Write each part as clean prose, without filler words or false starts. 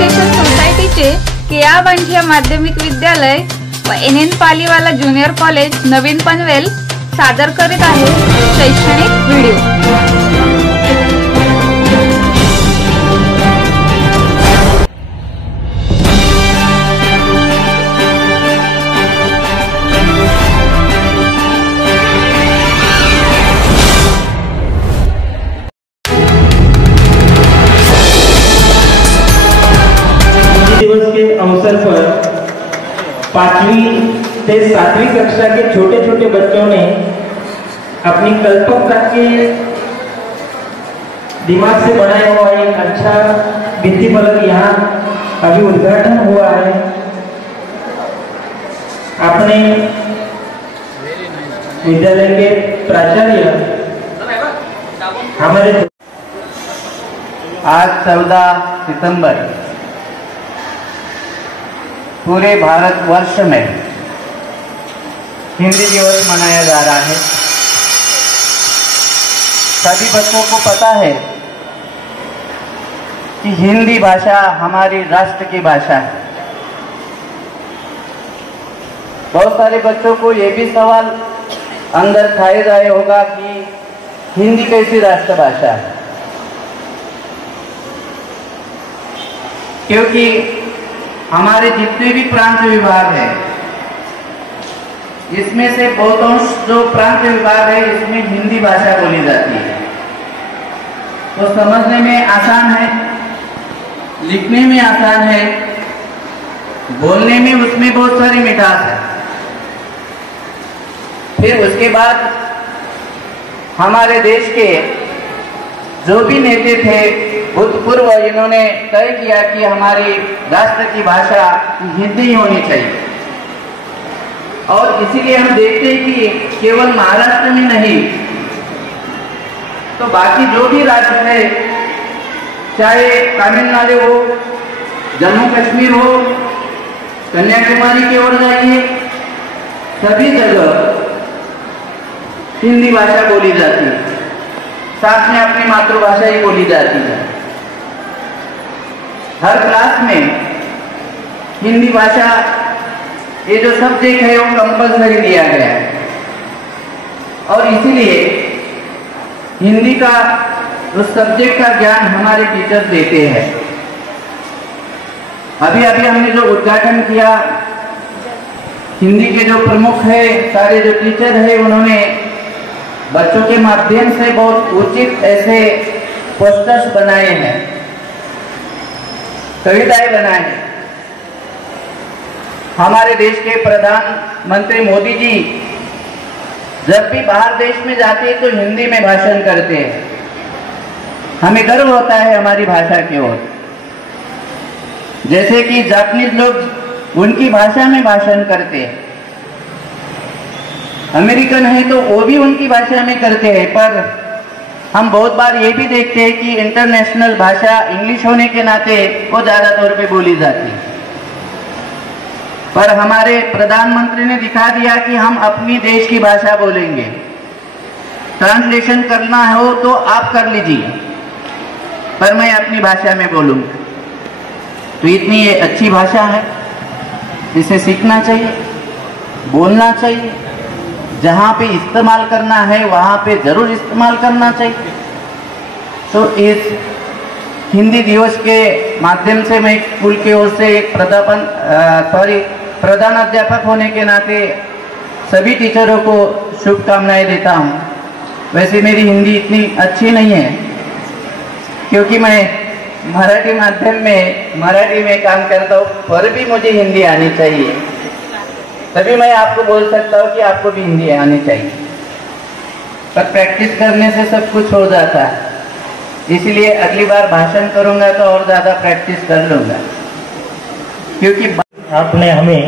Education सोसायटीचे केआ बांठिया माध्यमिक विद्यालय व NN पालीवाला ज्युनियर कॉलेज नवीन पनवेल सादर करीत आहे शैक्षणिक व्हिडिओ। दिवस के अवसर पर 5वीं से 7वीं कक्षा के छोटे छोटे बच्चों ने अपनी कल्पकता के दिमाग से बनाया हुआ एक अच्छा भित्ति फलक यहाँ अभी उद्घाटन हुआ है। अपने विद्यालय के प्राचार्य हमारे आज 14 सितंबर पूरे भारतवर्ष में हिंदी दिवस मनाया जा रहा है। सभी बच्चों को पता है कि हिंदी भाषा हमारी राष्ट्र की भाषा है। बहुत सारे बच्चों को ये भी सवाल अंदर खाए जाए होगा कि हिंदी कैसी राष्ट्रभाषा है, क्योंकि हमारे जितने भी प्रांत विभाग है इसमें से बहुतांश जो प्रांत विभाग है इसमें हिंदी भाषा बोली जाती है। तो समझने में आसान है, लिखने में आसान है, बोलने में उसमें बहुत सारी मिठास है। फिर उसके बाद हमारे देश के जो भी नेता थे भूतपूर्व, इन्होंने तय किया कि हमारी राष्ट्र की भाषा हिंदी होनी चाहिए। और इसीलिए हम देखते हैं कि केवल महाराष्ट्र में नहीं तो बाकी जो भी राज्य है, चाहे तमिलनाडु हो, जम्मू कश्मीर हो, कन्याकुमारी की ओर जाइए, सभी जगह हिंदी भाषा बोली जाती है, साथ में अपनी मातृभाषा ही बोली जाती है। हर क्लास में हिंदी भाषा ये जो सब्जेक्ट है वो कंपल्सरी दिया गया है। और इसीलिए हिंदी का उस सब्जेक्ट का ज्ञान हमारे टीचर्स देते हैं। अभी अभी हमने जो उद्घाटन किया, हिंदी के जो प्रमुख है, सारे जो टीचर है, उन्होंने बच्चों के माध्यम से बहुत उचित ऐसे पोस्टर्स बनाए हैं, कविताएं बनाए हैं। हमारे देश के प्रधानमंत्री मोदी जी जब भी बाहर देश में जाते हैं तो हिंदी में भाषण करते हैं। हमें गर्व होता है हमारी भाषा की ओर। जैसे कि जापानीज लोग उनकी भाषा में भाषण करते हैं, अमेरिकन है तो वो भी उनकी भाषा में करते हैं। पर हम बहुत बार ये भी देखते हैं कि इंटरनेशनल भाषा इंग्लिश होने के नाते वो ज्यादा तौर पे बोली जाती है। पर हमारे प्रधानमंत्री ने दिखा दिया कि हम अपनी देश की भाषा बोलेंगे। ट्रांसलेशन करना हो तो आप कर लीजिए, पर मैं अपनी भाषा में बोलूंगा। तो इतनी ये अच्छी भाषा है, इसे सीखना चाहिए, बोलना चाहिए, जहाँ पे इस्तेमाल करना है वहाँ पे जरूर इस्तेमाल करना चाहिए। तो इस हिंदी दिवस के माध्यम से मैं स्कूल की ओर से एक प्रधान अध्यापक होने के नाते सभी टीचरों को शुभकामनाएं देता हूँ। वैसे मेरी हिंदी इतनी अच्छी नहीं है, क्योंकि मैं मराठी माध्यम में मराठी में काम करता हूँ, पर भी मुझे हिंदी आनी चाहिए। तभी मैं आपको बोल सकता हूँ कि आपको भी हिंदी आनी चाहिए। पर प्रैक्टिस करने से सब कुछ हो जाता है, इसलिए अगली बार भाषण करूंगा तो और ज़्यादा प्रैक्टिस कर लूँगा। क्योंकि आपने हमें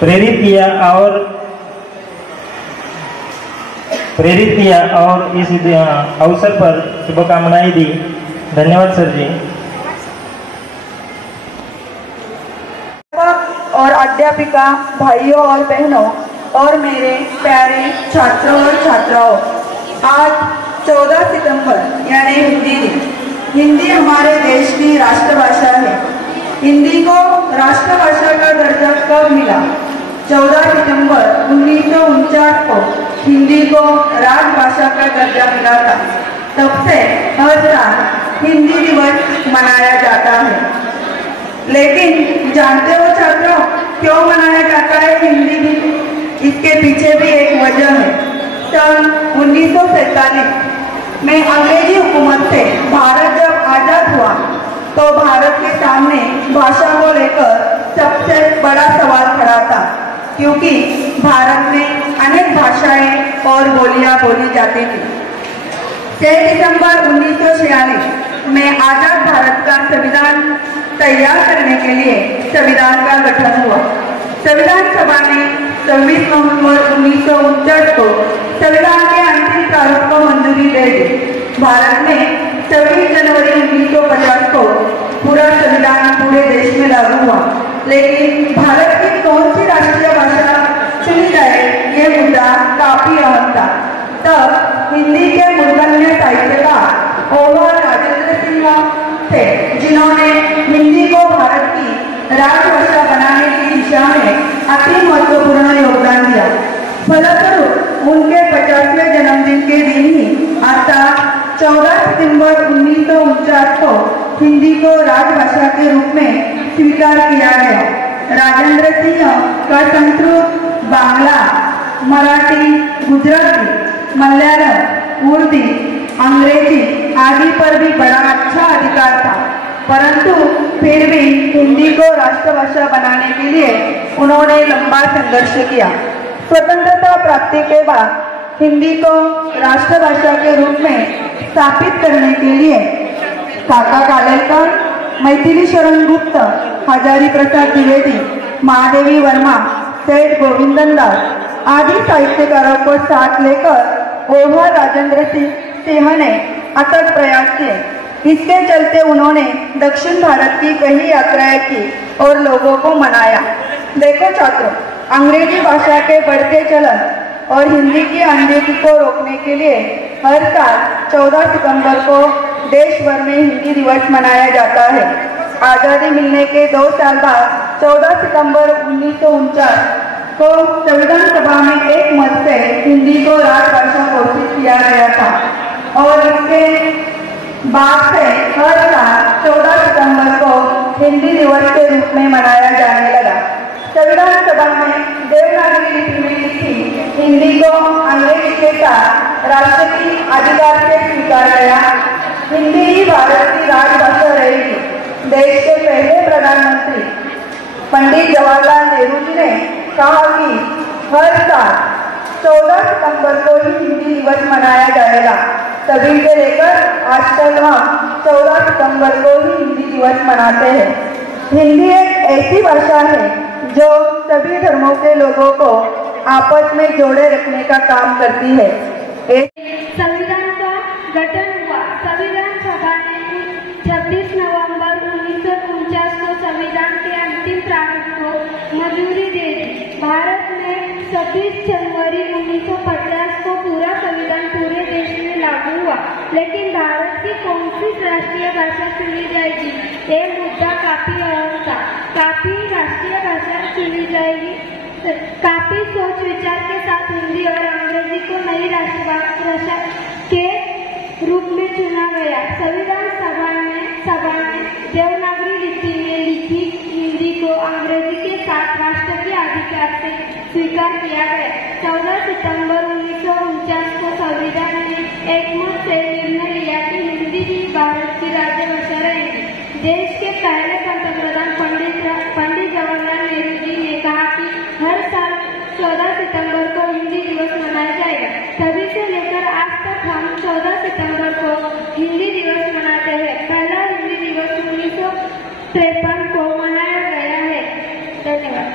प्रेरित किया और इस अवसर पर शुभकामनाएं दी। धन्यवाद सर जी। और अध्यापिका भाइयों और बहनों और मेरे प्यारे छात्रों और छात्राओं, आज 14 सितंबर यानी हिंदी दिन हिंदी हमारे देश की राष्ट्रभाषा है। हिंदी को राष्ट्रभाषा का दर्जा कब मिला? 14 सितंबर 1949 को हिंदी को राजभाषा का दर्जा मिला था। तब से हर साल हिंदी दिवस मनाया जाता है। लेकिन जानते हो छात्रों, क्यों मनाया जाता है हिंदी दिवस? इसके पीछे भी एक वजह है। सन 1947 में अंग्रेजी हुकूमत से भारत जब आजाद हुआ तो भारत के सामने भाषा को लेकर सबसे बड़ा सवाल खड़ा था, क्योंकि भारत में अनेक भाषाएं और बोलियां बोली जाती थी। 6 दिसंबर 1946 में आजाद भारत का संविधान तैयार करने के लिए संविधान का गठन हुआ। संविधान सभा ने 26 नवंबर 1949 को संविधान के अंतिम प्रारूप को मंजूरी दे दी। भारत में 26 जनवरी 1950 को पूरा संविधान पूरे देश में लागू हुआ। लेकिन भारत की कौन सी राष्ट्रीय भाषा चुनी जाए, ये मुद्दा काफी अहम था। तब हिंदी के मूर्धन्य साहित्यकार ओवर राजेंद्र सिंह थे, जिन्होंने हिंदी को भारत की राजभाषा बनाने की दिशा में अति महत्वपूर्ण योगदान दिया। फलस्वरूप उनके 50वें जन्मदिन के दिन ही अर्थात 14 सितंबर 1949 को हिंदी को राजभाषा के रूप में स्वीकार किया गया। राजेंद्र सिंह का संस्कृत, बांग्ला, मराठी, गुजराती, मलयालम, उर्दू, अंग्रेजी आदि पर भी बड़ा अच्छा अधिकार था, परंतु फिर भी हिंदी को राष्ट्रभाषा बनाने के लिए उन्होंने लंबा संघर्ष किया। स्वतंत्रता प्राप्ति के बाद हिंदी को राष्ट्रभाषा के रूप में स्थापित करने के लिए काका कालेलकर, मैथिली शरण गुप्त, हजारी प्रसाद द्विवेदी, महादेवी वर्मा, सेठ गोविंदन दास आदि साहित्यकारों को साथ लेकर ओवर राजेंद्र सिंह ने अथक प्रयास किए। इसके चलते उन्होंने दक्षिण भारत की कई यात्राएं की और लोगों को मनाया। देखो छात्रों, अंग्रेजी भाषा के बढ़ते चलन और हिंदी की अनदेखी को रोकने के लिए हर साल 14 सितंबर को देश भर में हिंदी दिवस मनाया जाता है। आज़ादी मिलने के 2 साल बाद 14 सितंबर 1949 को संविधान सभा में एक मत से हिंदी को राजभाषा घोषित किया गया था और इसके बाद से हर साल 14 सितंबर को हिंदी दिवस के रूप में मनाया जाने लगा। संविधान सभा में देवनागरी लिपि में लिखी हिंदी को अंग्रेजी के साथ राष्ट्रीय अधिकार से स्वीकार गया। हिंदी ही भारत की राजभाषा रहेगी। देश के पहले प्रधानमंत्री पंडित जवाहरलाल नेहरू जी ने कहा कि हर साल 14 सितंबर को ही हिंदी दिवस मनाया जाएगा। तभी से लेकर आज तक हम 14 सितंबर को ही हिंदी दिवस मनाते हैं। हिंदी एक ऐसी भाषा है जो सभी धर्मों के लोगों को आपस में जोड़े रखने का काम करती है। संविधान का गठन हुआ। संविधान सभा ने 26 नवंबर 1949 को संविधान के अंतिम प्रारूप को मंजूरी दे दी। भारत में 26 जनवरी 1950 को पूरा संविधान पूरे देश में लागू हुआ। लेकिन भारत की कौन सी राष्ट्रीय भाषा चुनी जाएगी, ये मुद्दा काफी अहम था। काफी राष्ट्रीय भाषा चुनी जाएगी। काफी सोच विचार के साथ हिंदी और अंग्रेजी को नई राष्ट्रभाषा के रूप में चुना गया। संविधान सभा ने देवनागरी लिपि में लिखी हिंदी को अंग्रेजी के साथ राष्ट्र के अधिकार से स्वीकार किया गया। 14 सितंबर 1949 को संविधान ने एकमत से निर्णय लिया कि हिंदी ही भारत की राजभाषा रहेगी। देश के पहले पंतप्रधान पंडित जवाहरलाल नेहरू जी ने कहा कि हर साल 14 सितंबर को हिंदी दिवस मनाया जाएगा। तभी से लेकर आज तक हम 14 सितंबर को हिंदी दिवस मनाते हैं। पहला हिंदी दिवस 1953 को मनाया गया है। धन्यवाद।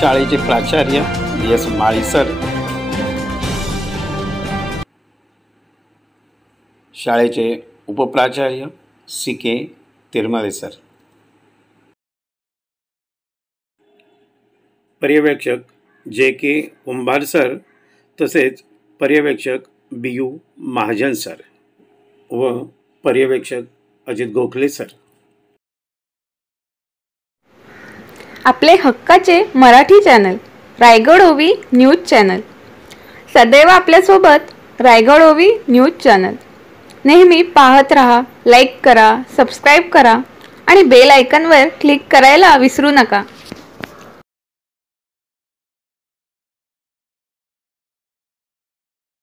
शाळेचे प्राचार्य एस माळी सर, शाळेचे उपप्राचार्य सी के तिरमले सर, पर्यवेक्षक जे के कुंभार सर तसेच पर्यवेक्षक बी यू महाजन सर व पर्यवेक्षक अजित गोखले सर. आपले हक्काचे मराठी चॅनल रायगड ओवी न्यूज चॅनल, सदैव आपल्यासोबत रायगड ओवी न्यूज चॅनल. नेहमी पाहत रहा, लाईक करा, सबस्क्राईब करा आणि बेल आयकॉनवर क्लिक करायला विसरू नका.